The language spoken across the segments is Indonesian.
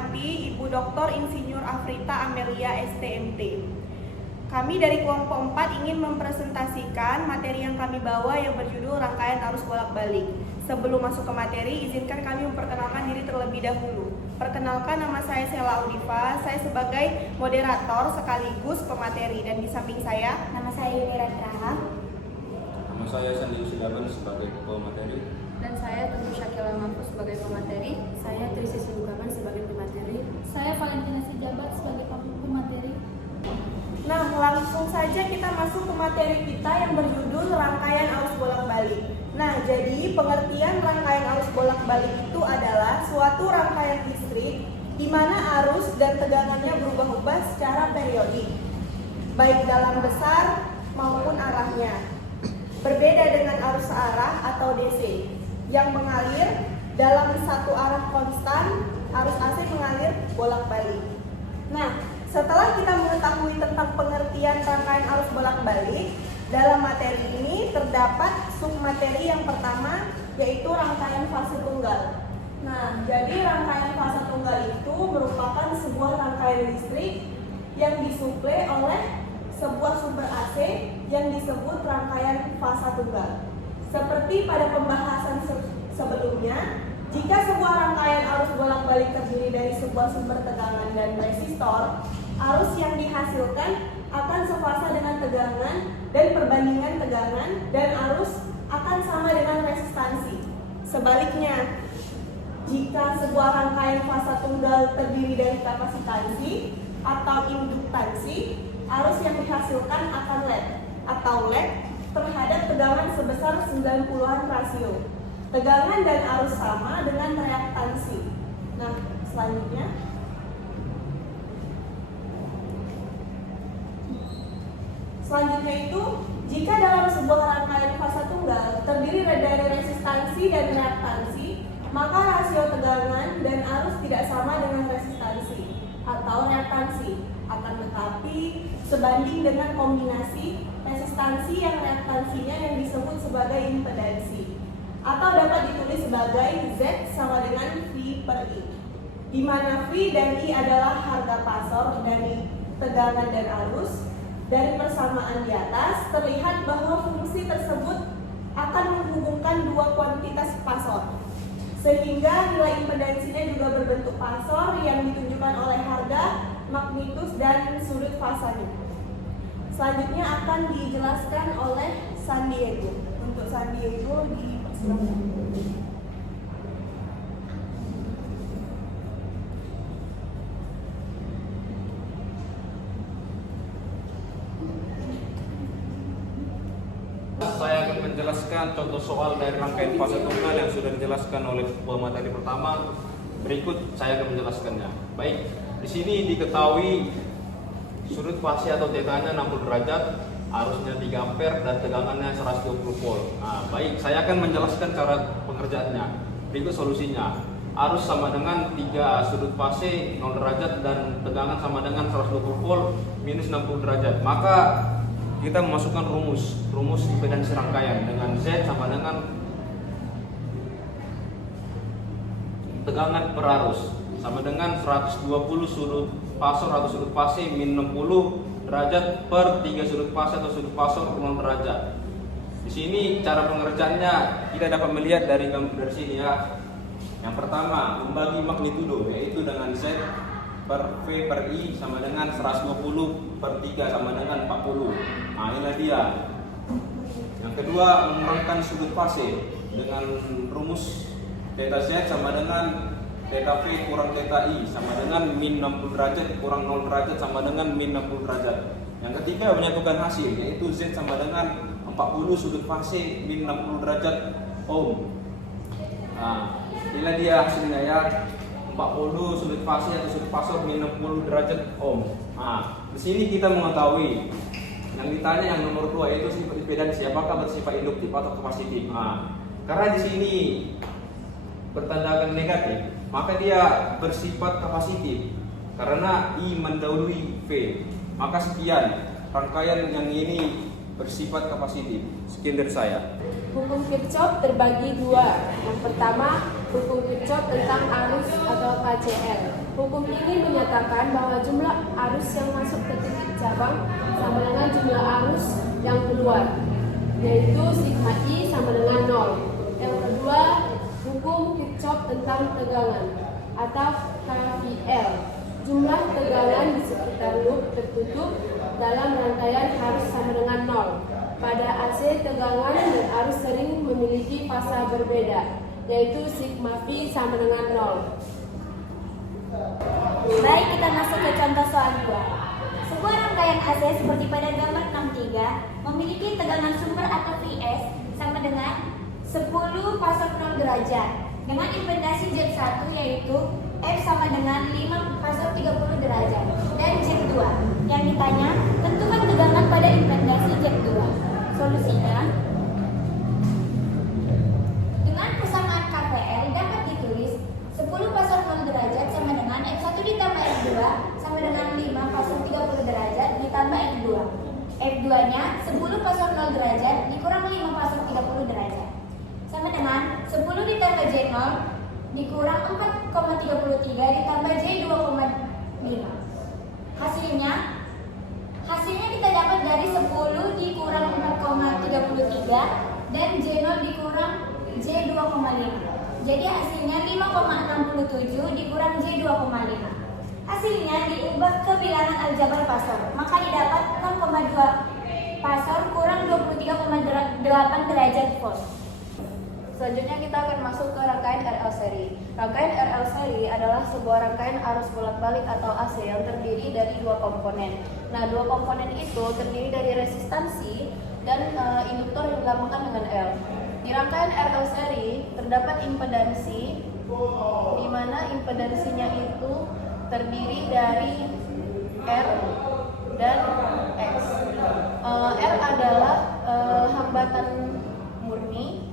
hormati Ibu Dr. Insinyur Afrita Amelia STMT. Kami dari kelompok 4 ingin mempresentasikan materi yang kami bawa yang berjudul Rangkaian Arus Bolak-Balik. Sebelum masuk ke materi, izinkan kami memperkenalkan diri terlebih dahulu. Perkenalkan, nama saya Sela Audifa, saya sebagai moderator sekaligus pemateri, dan di samping saya, Nama saya Yuni Raham. Nama saya Sandi Usidaban sebagai pemateri. Dan saya tentu Syakila Mahfuz sebagai pemateri. Saya Trisi Sudukaman sebagai pemateri. Saya Valentina Sijabat sebagai pemateri. Nah, langsung saja kita masuk ke materi kita yang berjudul Rangkaian Arus Bolak-Balik. Nah, jadi pengertian rangkaian arus bolak-balik itu adalah suatu rangkaian listrik di mana arus dan tegangannya berubah-ubah secara periodik, baik dalam besar maupun arahnya. Berbeda dengan arus searah atau DC yang mengalir dalam satu arah konstan, arus AC mengalir bolak-balik. Nah, setelah kita mengetahui tentang pengertian rangkaian arus bolak-balik, dalam materi ini terdapat submateri yang pertama, yaitu rangkaian fase tunggal. Nah, jadi rangkaian fase tunggal itu merupakan sebuah rangkaian listrik yang disuplai oleh sebuah sumber AC yang disebut rangkaian fase tunggal. Seperti pada pembahasan sebelumnya, jika sebuah rangkaian arus bolak-balik terdiri dari sebuah sumber tegangan dan resistor, arus yang dihasilkan akan sefasa dengan tegangan dan perbandingan tegangan, dan arus akan sama dengan resistansi. Sebaliknya, jika sebuah rangkaian fase tunggal terdiri dari kapasitansi atau induktansi, arus yang dihasilkan akan lag atau lag terhadap tegangan sebesar 90-an rasio. Tegangan dan arus sama dengan reaktansi. Nah, selanjutnya. Selanjutnya itu, jika dalam sebuah rangkaian fase tunggal terdiri dari resistansi dan reaktansi, maka rasio tegangan dan arus tidak sama dengan resistansi atau reaktansi. Akan tetapi, sebanding dengan kombinasi resistansi yang reaktansinya yang disebut sebagai impedansi, atau dapat ditulis sebagai Z sama dengan V per I, di mana V dan I adalah harga pasor dari tegangan dan arus. Dari persamaan di atas, terlihat bahwa fungsi tersebut akan menghubungkan dua kuantitas pasor, sehingga nilai impedansinya juga berbentuk pasor yang ditunjukkan oleh harga, magnitus, dan sudut fasanya. Selanjutnya akan dijelaskan oleh Sandiego. Untuk Sandiego dipersilakan. Saya akan menjelaskan contoh soal dari rangkaian fase tunggal yang sudah dijelaskan oleh pemateri pertama. Berikut saya akan menjelaskannya. Baik, di sini diketahui sudut fase atau θ-nya 60 derajat, arusnya 3 ampere dan tegangannya 120 volt. Nah, baik, saya akan menjelaskan cara pengerjaannya. Berikut solusinya. Arus sama dengan 3 sudut fase 0 derajat dan tegangan sama dengan 120 volt minus 60 derajat. Maka kita memasukkan rumus impedansi rangkaian dengan Z sama dengan tegangan per arus sama dengan 120 sudut pasor atau sudut fase min 60 derajat per 3 sudut fase atau sudut pasor 0 derajat. Di sini cara pengerjaannya kita dapat melihat dari gambar dari sini ya. Yang pertama, membagi magnitudo, yaitu dengan Z per V per I sama dengan 120 per 3 sama dengan 40. Nah, inilah dia. Yang kedua, mengurangkan sudut fase dengan rumus θZ sama dengan θV kurang θI sama dengan min 60 derajat kurang 0 derajat sama dengan min 60 derajat. Yang ketiga, menyatukan hasil, yaitu Z sama dengan 40 sudut fase min 60 derajat ohm. Nah, inilah dia hasilnya ya. 40 sudut fase atau sudut pasor min 60 derajat ohm. Nah, di sini kita mengetahui yang ditanya yang nomor 2 yaitu sifat impedansi, apakah bersifat induktif atau kapasitif. Nah, karena di sini bertandakan negatif, maka dia bersifat kapasitif karena I mendahului V. Maka sekian rangkaian yang ini bersifat kapasitif. Sekian dari saya. Hukum Kirchhoff terbagi dua. Yang pertama, hukum Kirchhoff tentang arus atau KCL. Hukum ini menyatakan bahwa jumlah arus yang masuk ke titik cabang sama dengan jumlah arus yang keluar, yaitu sigma I sama dengan 0. Yang kedua, hukum Kirchhoff tentang tegangan atau KVL. Jumlah tegangan di sekitar loop tertutup dalam rangkaian harus sama dengan 0. Pada AC, tegangan dan arus sering memiliki fasa berbeda, yaitu sigma V sama dengan 0. Baik, kita masuk ke contoh soal 2. Sebuah rangkaian AC seperti pada gambar 63 memiliki tegangan sumber atau Vs sama dengan 10 pasang 0 derajat dengan impedasi Z1 yaitu F sama dengan 5 pasang 30 derajat dan Z2. Yang ditanya, tentukan tegangan pada impedasi Z2. Solusinya, dengan persamaan KVL dapat ditulis 10 pasang 0 derajat sama dengan F1 ditambah F2 sama dengan 5 pasang 30 derajat ditambah F2. F2-nya 10 pasang 0 derajat dikurang 5 pasang 30 derajat sama dengan 10 ditambah J0 dikurang 4,33 ditambah J2,5. Hasilnya kita dapat dari 10 dikurang 4,33 dan J0 dikurang J2,5. Jadi hasilnya 5,67 dikurang J2,5. Hasilnya diubah ke bilangan aljabar Pasor, maka didapat 6,2 Pasor kurang 23,8 derajat volt. Selanjutnya kita akan masuk ke rangkaian RL seri. Rangkaian RL seri adalah sebuah rangkaian arus bolak-balik atau AC yang terdiri dari dua komponen. Nah, dua komponen itu terdiri dari resistansi dan induktor yang dilambangkan dengan L. Di rangkaian RL seri terdapat impedansi, di mana impedansinya itu terdiri dari R dan X. R adalah hambatan murni,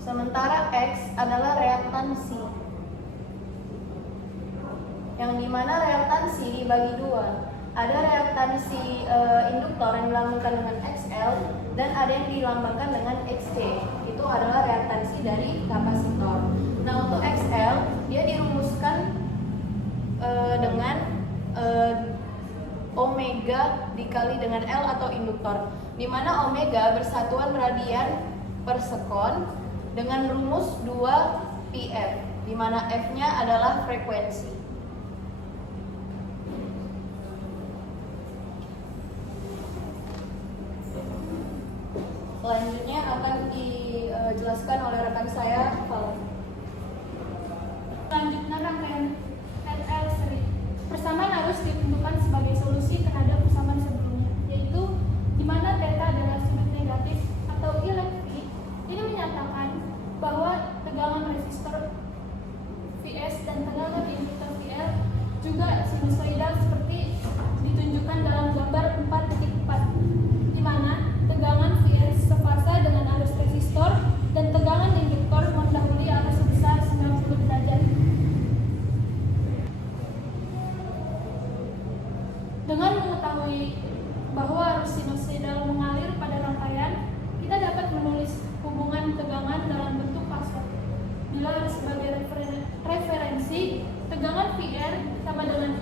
sementara X adalah reaktansi, yang dimana reaktansi dibagi dua. Ada reaktansi induktor yang dilambangkan dengan XL dan ada yang dilambangkan dengan XC. Itu adalah reaktansi dari kapasitor. Nah, untuk XL dia dirumuskan dengan omega dikali dengan L atau induktor, di mana omega bersatuan radian per sekon dengan rumus 2 PF, di mana F-nya adalah frekuensi. Selanjutnya akan dijelaskan oleh rekan saya, Valen. Selanjutnya rangkaian RL seri. Persamaan arus ditentukan sebagai solusi terhadap persamaan sebelumnya, yaitu di mana θ adalah sudut negatif atau I log V. Ini menyatakan bahwa tegangan resistor Vs dan tegangan induktor VL juga sinusoidal seperti ditunjukkan dalam gambar 4.4, di mana tegangan Vs sefasa dengan arus resistor dan tegangan induktor mendahului arus sebesar 90 derajat. Dengan mengetahui bahwa arus sinusoidal mengalir pada rangkaian, kita dapat menulis hubungan tegangan dalam bentuk pasor. Bila sebagai referensi, tegangan VR sama dengan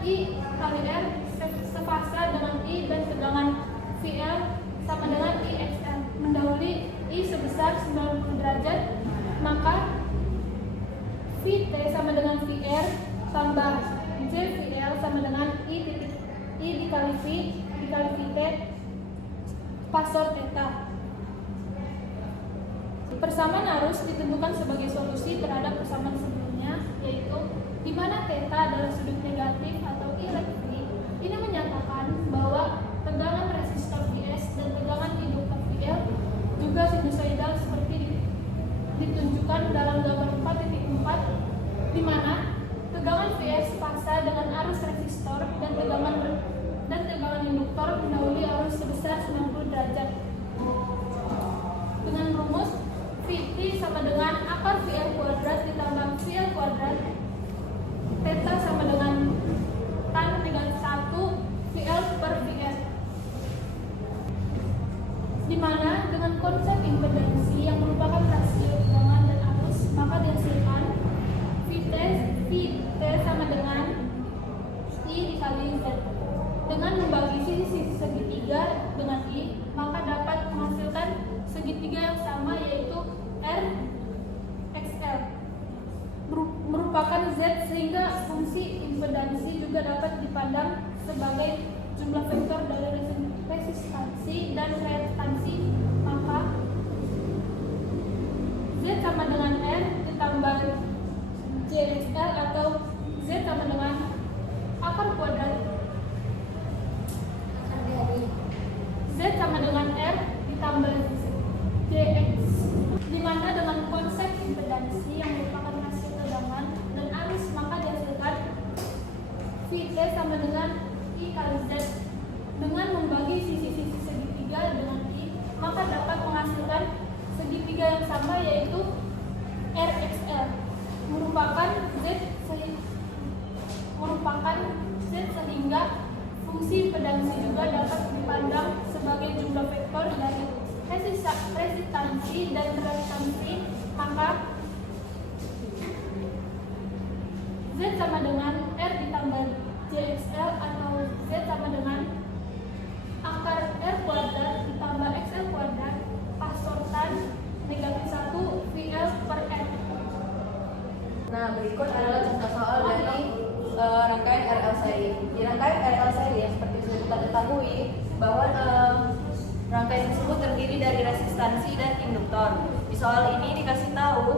I kali R sefasa dengan I dan tegangan VL sama dengan IXL mendahului I sebesar 90 derajat, maka VT sama dengan VR tambah JVL sama dengan I dikali V dikali VT pasor theta. Persamaan arus ditentukan sebagai solusi terhadap persamaan sebelumnya, yaitu di mana theta adalah sudut negatif atau I log V. Ini menyatakan bahwa tegangan resistor Vs dan tegangan induktor VL juga sinusoidal seperti ditunjukkan dalam gambar 4.4, di mana tegangan Vs paksa dengan arus resistor dan tegangan induktor mendahului arus sebesar 90 derajat. Dengan rumus Vt sama dengan akar VL kuadrat ditambah VL kuadrat, theta sama dengan tan negatif 1 VL per Vs, di mana dengan konsep impedansi yang merupakan rasio tegangan dan arus Dengan membagi sisi segitiga dengan I, maka dapat menghasilkan segitiga yang sama, yaitu RXL merupakan Z, sehingga fungsi impedansi juga dapat dipandang sebagai jumlah vektor dari resistansi dan reaktansi. Maka Z sama dengan R ditambah JXL atau Z sama dengan akar kuadrat Z sama dengan R ditambah JX, di mana dengan konsep impedansi yang merupakan hasil tegangan dan arus, maka dihasilkan VT sama dengan I kali Z. Dengan membagi sisi-sisi segitiga dengan I, maka dapat menghasilkan segitiga yang sama, yaitu RXL merupakan Z sehingga fungsi impedansi juga dapat dipandang sebagai jumlah vektor dari resistansi dan reaktansi. Maka Z sama dengan R ditambah JXL atau Z sama dengan akar R kuadrat ditambah XL kuadrat pasortan negatif 1 VL per R. Nah, berikut adalah contoh soal dari rangkaian RL seri. Di rangkaian RL seri, yang seperti sudah kita ketahui bahwa rangkaian tersebut terdiri dari resistansi dan induktor. Di soal ini dikasih tahu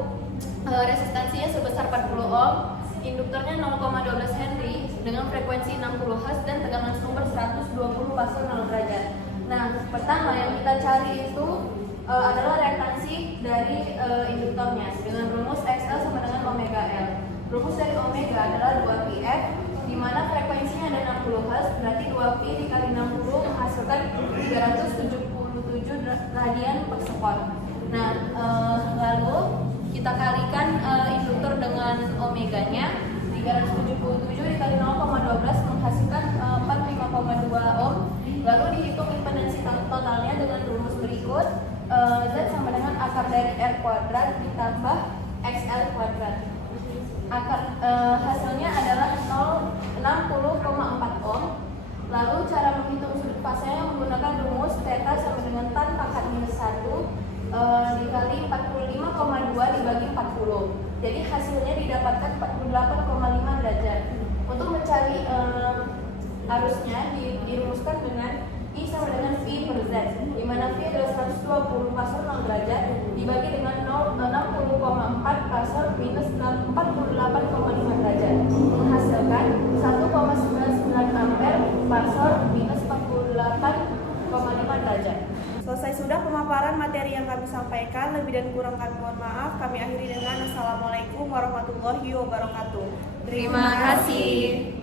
resistansinya sebesar 40 ohm, induktornya 0,12 Henry dengan frekuensi 60 Hz dan tegangan sumber 120 pasang 0 derajat. Nah, pertama yang kita cari itu adalah reaktansi dari induktornya dengan rumus XL sama dengan omega L. Rumus dari omega adalah 2πf, di mana frekuensinya ada 60 Hz, berarti 2π dikali 60 menghasilkan 377 radian per sekon. Nah, lalu kita kalikan induktor dengan omeganya, 377 dikali 0,12 menghasilkan 45,2 ohm. Lalu dihitung impedansi totalnya dengan rumus berikut. Z sama dengan akar dari R kuadrat ditambah XL kuadrat. Hasilnya adalah 60,4 ohm. Lalu cara menghitung sudut pasnya menggunakan rumus theta sama dengan tan pangkat minus 1 dikali 45,2 dibagi 40. Jadi hasilnya didapatkan 48,5 derajat. Untuk mencari arusnya dirumuskan dengan I sama dengan V per Z, di mana V adalah 120 pasar 0 derajat dibagi dengan 60,4 pasar minus 48,5 derajat, menghasilkan 1,99 ampere pasar minus 48,5 derajat. Selesai sudah pemaparan materi yang kami sampaikan. Lebih dan kurang kami mohon maaf. Kami akhiri dengan Assalamualaikum warahmatullahi wabarakatuh. Terima kasih.